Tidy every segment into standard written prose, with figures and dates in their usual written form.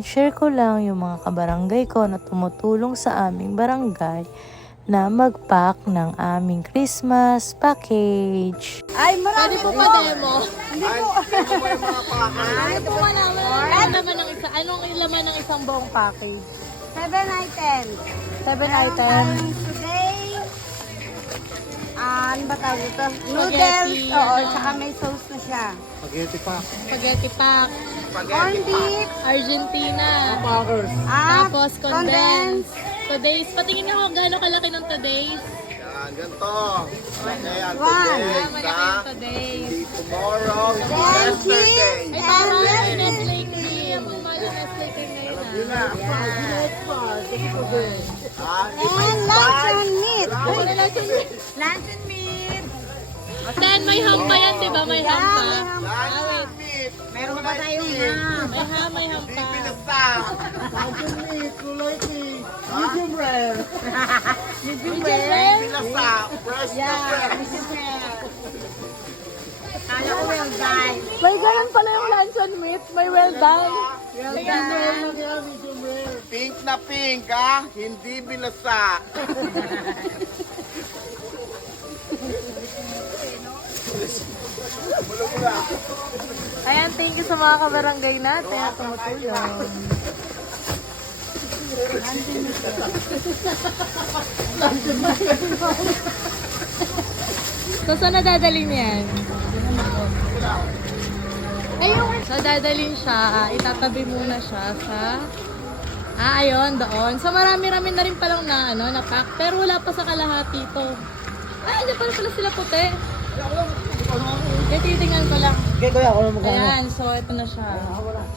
ayan, share ko lang yung mga kabarangay ko na tumutulong sa aming barangay na mag-pack ng aming Christmas package. Ay, marami Pwede po pa demo. Hindi po. Pwede po malaman anong laman ng isang buong package? 7 items. 7 items. Today, ano ba tawag ito? Noodles. Spaghetti, Oo, ano. saka may sauce na siya. Spaghetti pack. Corn beef. Argentina. Condensed. Tapos condensed. Today's. Patingin nga kung gaano kalaki ng today's. Yan, ganito. Ayan, One. today, Malaki yung today's. tomorrow, Then yesterday. cheese. Ay, parang yung Nestle cream. Ang mahal yung Nestle cream ngayon And luncheon meat. Luncheon meat. Then may ham pa yan, di ba? May ham pa. Luncheon meat. Meron pa tayong ham. May ham pa. Pinasta. Luncheon meat, kulay pink. Medium rare. Medium rare? Pinasta. Fresh na fresh. Kala ko well done. May ganun pala yung luncheon meat. May well done. Well done. Pink na pink, ha? Hindi binasa. Ayan, thank you sa mga kabarangay natin na tumutulong. So, saan nadadalhin yan? Ayun. So, dadalhin siya. Itatabi muna siya sa... ayun, doon. So, marami-rami na rin palang na-pack. Pero wala pa sa kalahati ito. Hindi pala sila puti. Titingnan ko lang. Ayan, so ito na siya.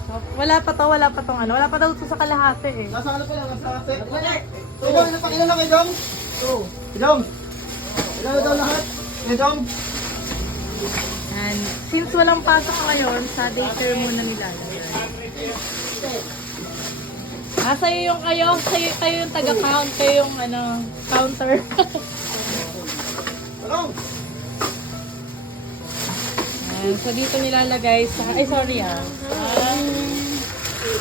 So, wala pa daw ito sa kalahati eh. Nasa ano pa lang, nasa ate. Ilan na kayo, Dong? Dong? Ilan na daw lahat? Dong? And since walang pasok ngayon, sa daycare muna nila. Sa'yo yung kayo yung taga-count, kayo yung counter. Dong? Ayan, so dito nilalagay sa,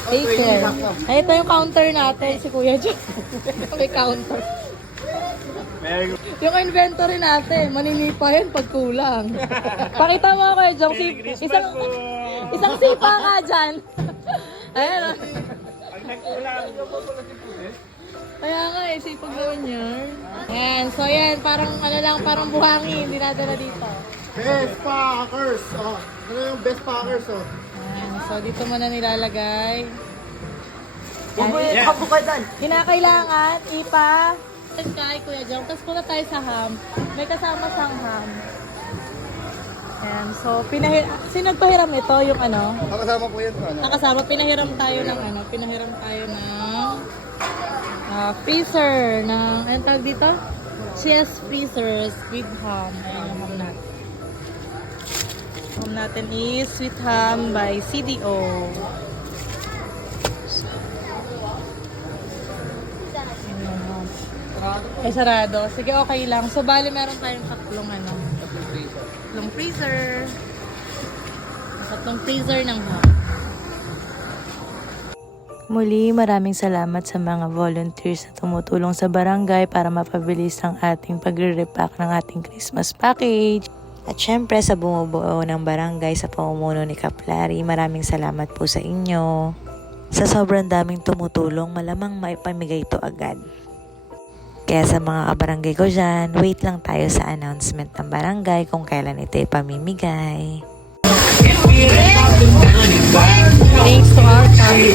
daycare. Ay, ito yung counter natin, si Kuya John. May counter. Yung inventory natin, maninipa yan pag kulang. Pakita mo Kuya John, isang sipa nga dyan. Ayan. Pag nagkulang. Kaya nga sipag naman yan. Ayan, so yan, parang buhangin, dinadala dito. Best Packers. Oh, ano yung Best Packers, oh? Ayan, so dito mo na nilalagay. Kinakailangan ipa kay Kuya Jong. Tapos punta tayo sa ham. May kasama siyang ham. Ayan, so sino nagpahiram ito? Yung Nakasama po yan, ano? nakasama, pinahiram tayo ng freezer ng, anong tawag dito? Cheese freezers with ham. Ayan yung ham natin. Ham natin is Sweet Ham by CDO. Ay, sarado. Sige, okay lang. So, bali meron tayong tatlong freezer. Tatlong freezer ng ham. Muli, maraming salamat sa mga volunteers na tumutulong sa barangay para mapabilis ang ating pagre-repack ng ating Christmas package. At syempre sa bumubuo ng barangay sa pamumuno ni Kaplari, maraming salamat po sa inyo. Sa sobrang daming tumutulong, malamang maipamigay ito agad. Kaya sa mga kabarangay ko dyan, wait lang tayo sa announcement ng barangay kung kailan ito ipamimigay. Thanks to our family.